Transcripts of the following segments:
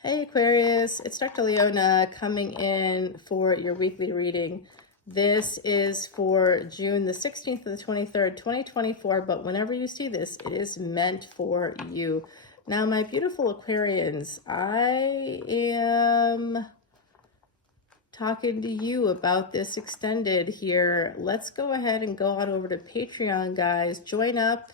Hey Aquarius, it's Dr. Leona coming in for your weekly reading. This is for June the 16th to the 23rd, 2024, but whenever you see this, it is meant for you. Now, my beautiful Aquarians, I am talking to you about this extended here. Let's go ahead and go on over to Patreon, guys. Join up.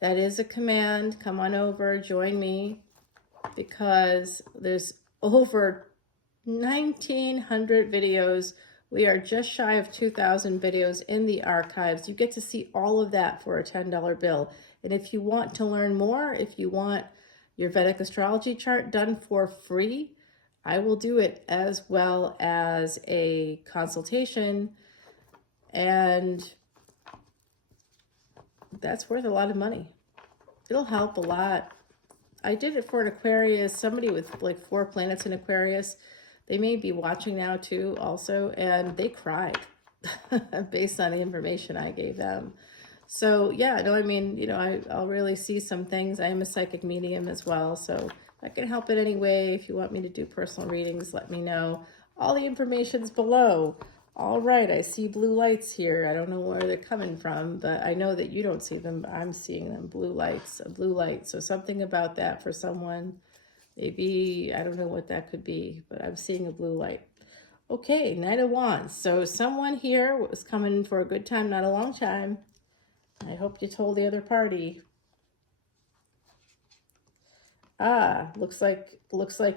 That is a command. Come on over, join me, because there's over 1,900 videos. We are just shy of 2,000 videos in the archives. You get to see all of that for a $10 bill. And if you want to learn more, if you want your Vedic astrology chart done for free, I will do it, as well as a consultation. And that's worth a lot of money. It'll help a lot. I did it for an Aquarius, somebody with like 4 planets in Aquarius. They may be watching now too also, and they cried based on the information I gave them. So yeah, no, I mean, you know, I'll really see some things. I am a psychic medium as well, so if I can help in any way, if you want me to do personal readings, let me know. All the information's below. All right, I see blue lights here. I don't know where they're coming from, but I know that you don't see them. I'm seeing them. Blue lights, a blue light. So something about that for someone. Maybe, I don't know what that could be, but I'm seeing a blue light. Okay, Knight of Wands. So someone here was coming for a good time, not a long time. I hope you told the other party. Looks like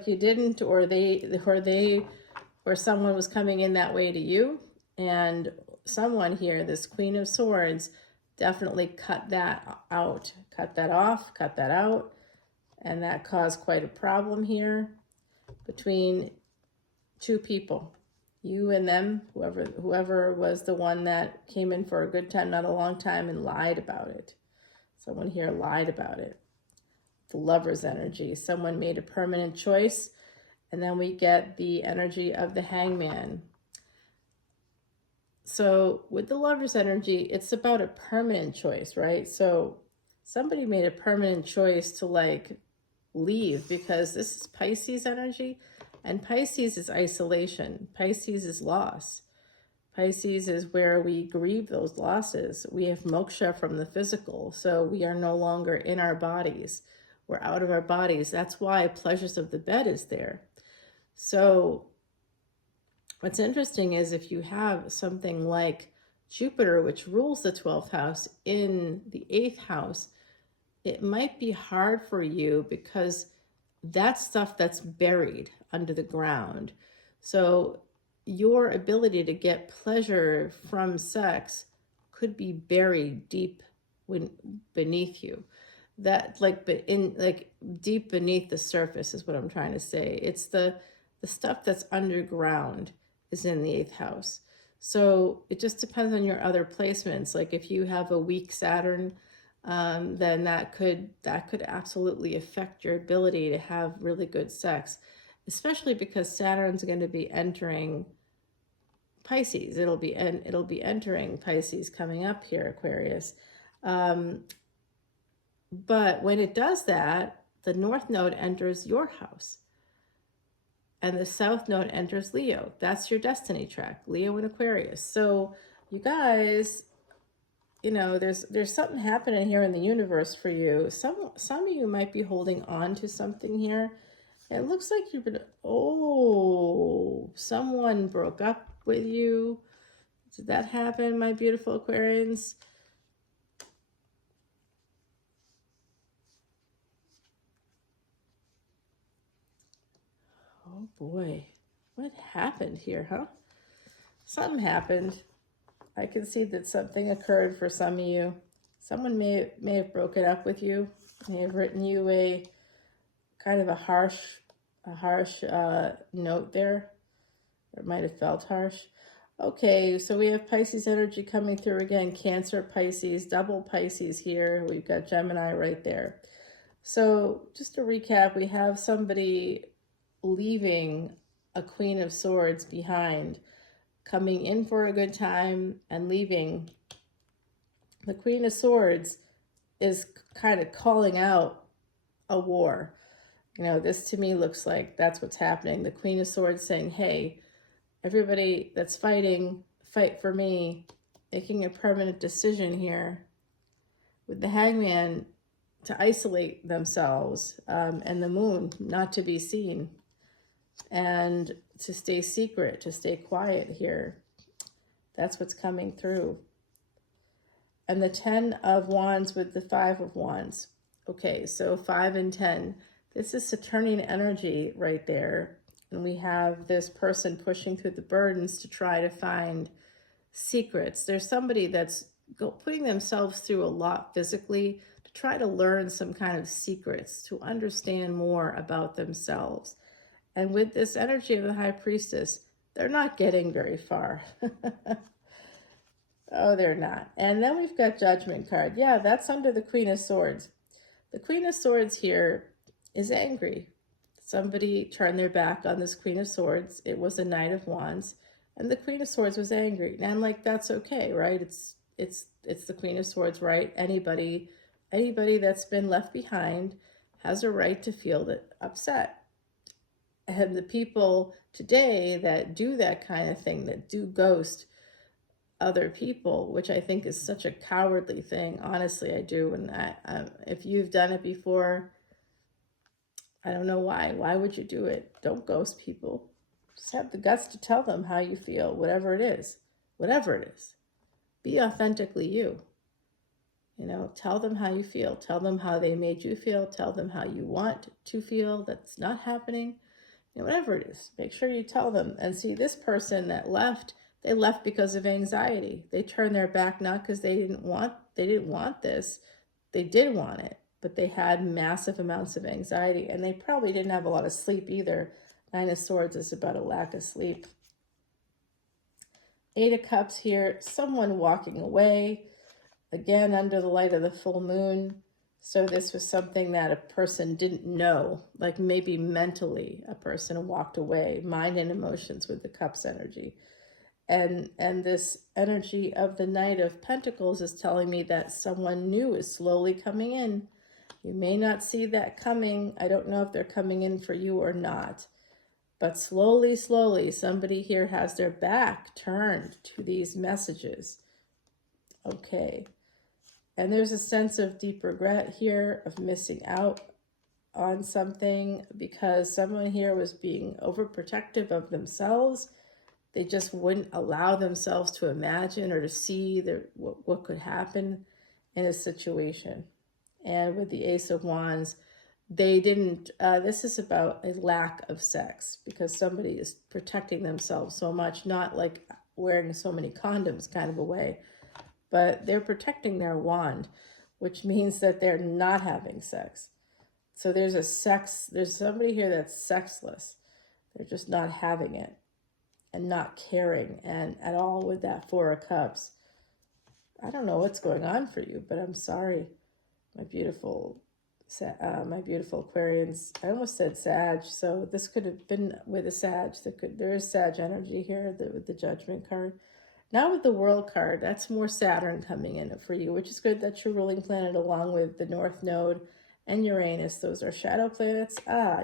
you didn't, or someone was coming in that way to you, and someone here, this Queen of Swords, definitely cut that out, cut that off, cut that out, and that caused quite a problem here between two people, you and them, whoever was the one that came in for a good time, not a long time, and lied about it. Someone here lied about it. The Lover's energy. Someone made a permanent choice. And then we get the energy of the Hangman. So with the Lover's energy, it's about a permanent choice, right? So somebody made a permanent choice to like leave, because this is Pisces energy, and Pisces is isolation. Pisces is loss. Pisces is where we grieve those losses. We have moksha from the physical, so we are no longer in our bodies. We're out of our bodies. That's why pleasures of the bed is there. So what's interesting is if you have something like Jupiter, which rules the 12th house, in the 8th house, it might be hard for you because that's stuff that's buried under the ground. So your ability to get pleasure from sex could be buried deep beneath you. That deep beneath the surface is what I'm trying to say. It's the stuff that's underground is in the 8th house. So it just depends on your other placements. Like if you have a weak Saturn, then that could absolutely affect your ability to have really good sex, especially because Saturn's going to be entering Pisces. It'll be entering Pisces coming up here, Aquarius. But when it does that, the North Node enters your house, and the South Node enters Leo. That's your destiny track, Leo and Aquarius. So you guys, you know, there's something happening here in the universe for you. Some of you might be holding on to something here. It looks like you've been, someone broke up with you. Did that happen, my beautiful Aquarians? Oh boy, what happened here, huh? Something happened. I can see that something occurred for some of you. Someone may have broken up with you, may have written you a kind of a harsh note there. It might have felt harsh. Okay, so we have Pisces energy coming through again. Cancer, Pisces, double Pisces here. We've got Gemini right there. So just to recap, we have somebody leaving a Queen of Swords behind, coming in for a good time and leaving. The Queen of Swords is kind of calling out a war. You know, this to me looks like that's what's happening. The Queen of Swords saying, hey, everybody that's fighting, fight for me, making a permanent decision here. With the Hangman, to isolate themselves, and the Moon not to be seen, and to stay secret, to stay quiet here. That's what's coming through. And the 10 of Wands with the 5 of Wands. Okay, so 5 and 10. This is Saturnian energy right there. And we have this person pushing through the burdens to try to find secrets. There's somebody that's putting themselves through a lot physically to try to learn some kind of secrets, to understand more about themselves. And with this energy of the High Priestess, they're not getting very far. Oh, they're not. And then we've got Judgment card. Yeah, that's under the Queen of Swords. The Queen of Swords here is angry. Somebody turned their back on this Queen of Swords. It was a Knight of Wands, and the Queen of Swords was angry. And I'm like, that's okay, right? It's the Queen of Swords, right? Anybody that's been left behind has a right to feel upset. And the people today that do that kind of thing, that do ghost other people, which I think is such a cowardly thing. Honestly, I do. And if you've done it before, I don't know why. Why would you do it? Don't ghost people. Just have the guts to tell them how you feel, whatever it is. Whatever it is. Be authentically you. You know, tell them how you feel. Tell them how they made you feel. Tell them how you want to feel that's not happening. You know, whatever it is. Make sure you tell them. And see, this person that left, they left because of anxiety. They turned their back not because they didn't want this. They did want it, but they had massive amounts of anxiety, and they probably didn't have a lot of sleep either. 9 of Swords is about a lack of sleep. 8 of Cups here, someone walking away, again under the light of the full moon. So this was something that a person didn't know, like maybe mentally a person walked away, mind and emotions with the Cups energy. And this energy of the Knight of Pentacles is telling me that someone new is slowly coming in. You may not see that coming. I don't know if they're coming in for you or not. But slowly, slowly, somebody here has their back turned to these messages. Okay. And there's a sense of deep regret here, of missing out on something, because someone here was being overprotective of themselves. They just wouldn't allow themselves to imagine or to see what could happen in a situation. And with the Ace of Wands, they didn't, this is about a lack of sex, because somebody is protecting themselves so much, not like wearing so many condoms kind of a way, but they're protecting their wand, which means that they're not having sex. So there's somebody here that's sexless. They're just not having it. And not caring and at all with that 4 of Cups. I don't know what's going on for you, but I'm sorry, my beautiful Aquarians. I almost said Sag, so this could have been with a Sag. There is Sag energy here with the Judgment card. Now with the World card, that's more Saturn coming in for you, which is good. That's your ruling planet along with the North Node and Uranus. Those are shadow planets.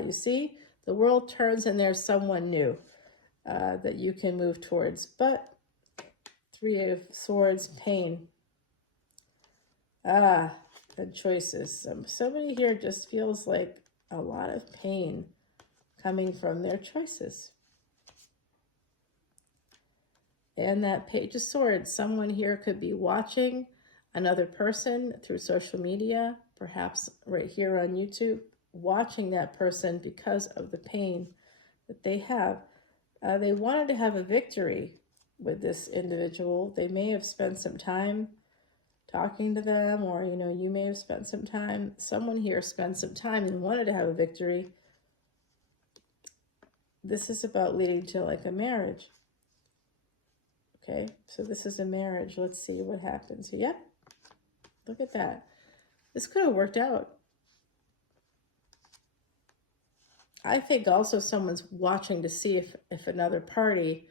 You see, the world turns and there's someone new that you can move towards. But 3 of Swords, pain. And choices. Somebody here just feels like a lot of pain coming from their choices. And that Page of Swords, someone here could be watching another person through social media, perhaps right here on YouTube, watching that person because of the pain that they have. They wanted to have a victory with this individual. They may have spent some time talking to them, or, you know, you may have spent some time. Someone here spent some time and wanted to have a victory. This is about leading to like a marriage. Okay, so this is a marriage. Let's see what happens. Yep, look at that. This could have worked out. I think also someone's watching to see if another party,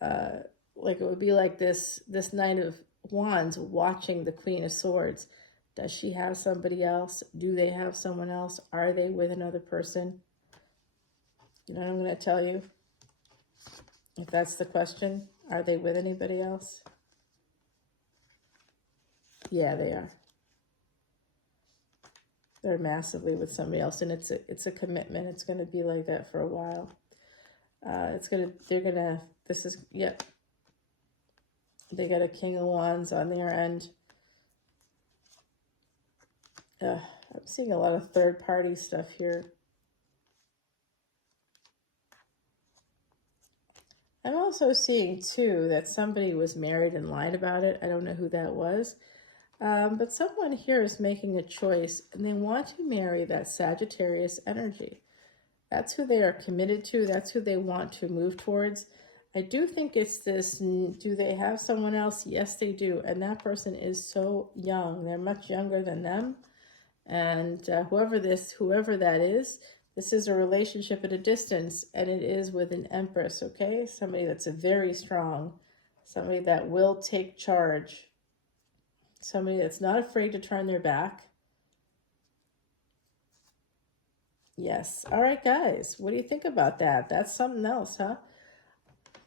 like it would be like this Knight of Wands watching the Queen of Swords Does she have somebody else? Do they have someone else? Are they with another person? You know what I'm going to tell you? If that's the question, are they with anybody else? Yeah, they are. They're massively with somebody else, and it's a commitment. It's going to be like that for a while. Yep. They got a King of Wands on their end. I'm seeing a lot of third-party stuff here. I'm also seeing, too, that somebody was married and lied about it. I don't know who that was. But someone here is making a choice, and they want to marry that Sagittarius energy. That's who they are committed to. That's who they want to move towards. I do think it's this, do they have someone else? Yes, they do. And that person is so young. They're much younger than them. And whoever that is, this is a relationship at a distance, and it is with an Empress, okay? Somebody that's very strong, somebody that will take charge, somebody that's not afraid to turn their back. Yes. All right, guys, what do you think about that? That's something else, huh?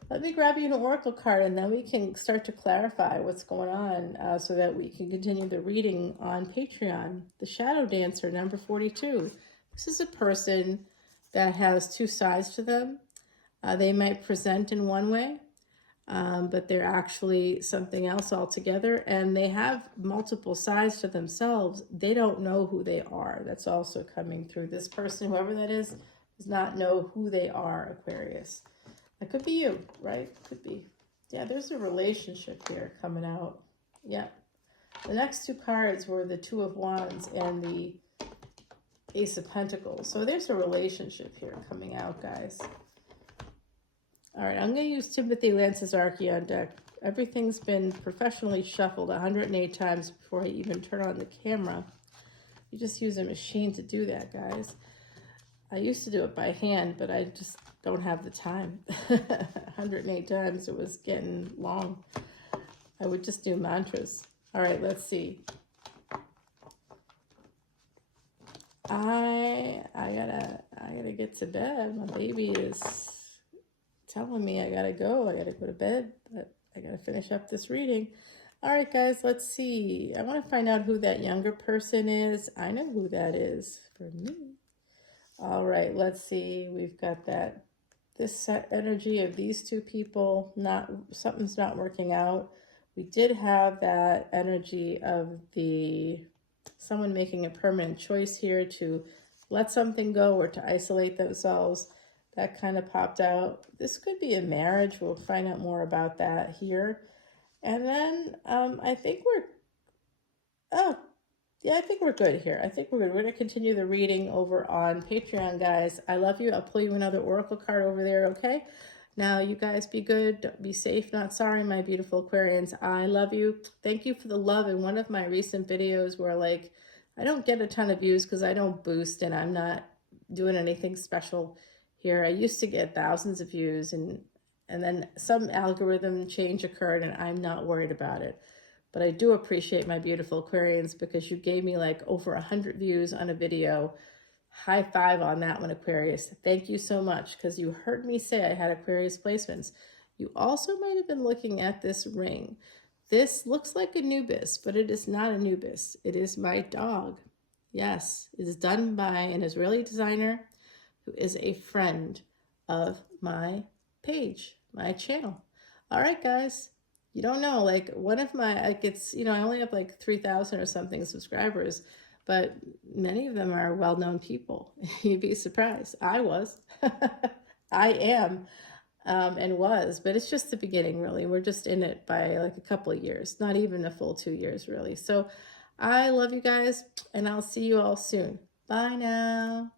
Let me grab you an oracle card, and then we can start to clarify what's going on so that we can continue the reading on Patreon. The Shadow Dancer, number 42. This is a person that has two sides to them. They might present in one way, but they're actually something else altogether, and they have multiple sides to themselves. They don't know who they are. That's also coming through. This person, whoever that is, does not know who they are, Aquarius. That could be you, right? Could be. Yeah, there's a relationship here coming out. Yeah. The next two cards were the Two of Wands and the Ace of Pentacles. So there's a relationship here coming out, guys. All right, I'm going to use Timothy Lance's Archeon deck. Everything's been professionally shuffled 108 times before I even turn on the camera. You just use a machine to do that, guys. I used to do it by hand, but I just don't have the time. 108 times, it was getting long. I would just do mantras. All right, let's see. I gotta get to bed. My baby is telling me I gotta go to bed, but I gotta finish up this reading. All right, guys, let's see. I want to find out who that younger person is. I know who that is for me. All right, let's see. We've got this set energy of these two people. Something's not working out. We did have that energy of someone making a permanent choice here to let something go or to isolate themselves. That kind of popped out. This could be a marriage. We'll find out more about that here. And then I think we're good here. I think we're good. We're going to continue the reading over on Patreon, guys. I love you. I'll pull you another oracle card over there, okay? Now, you guys be good. Be safe, not sorry, my beautiful Aquarians. I love you. Thank you for the love. In one of my recent videos where, like, I don't get a ton of views because I don't boost and I'm not doing anything special here. I used to get thousands of views, and then some algorithm change occurred, and I'm not worried about it. But I do appreciate my beautiful Aquarians because you gave me like over 100 views on a video. High five on that one, Aquarius. Thank you so much, because you heard me say I had Aquarius placements. You also might have been looking at this ring. This looks like a Nubis, but it is not a Nubis. It is my dog. Yes, it is done by an Israeli designer who is a friend of my page, my channel. All right, guys. You don't know, like one of my, like it's, I only have like 3,000 or something subscribers, but many of them are well-known people. You'd be surprised. I was. I am and was, but it's just the beginning, really. We're just in it by like a couple of years, not even a full 2 years, really. So I love you guys, and I'll see you all soon. Bye now.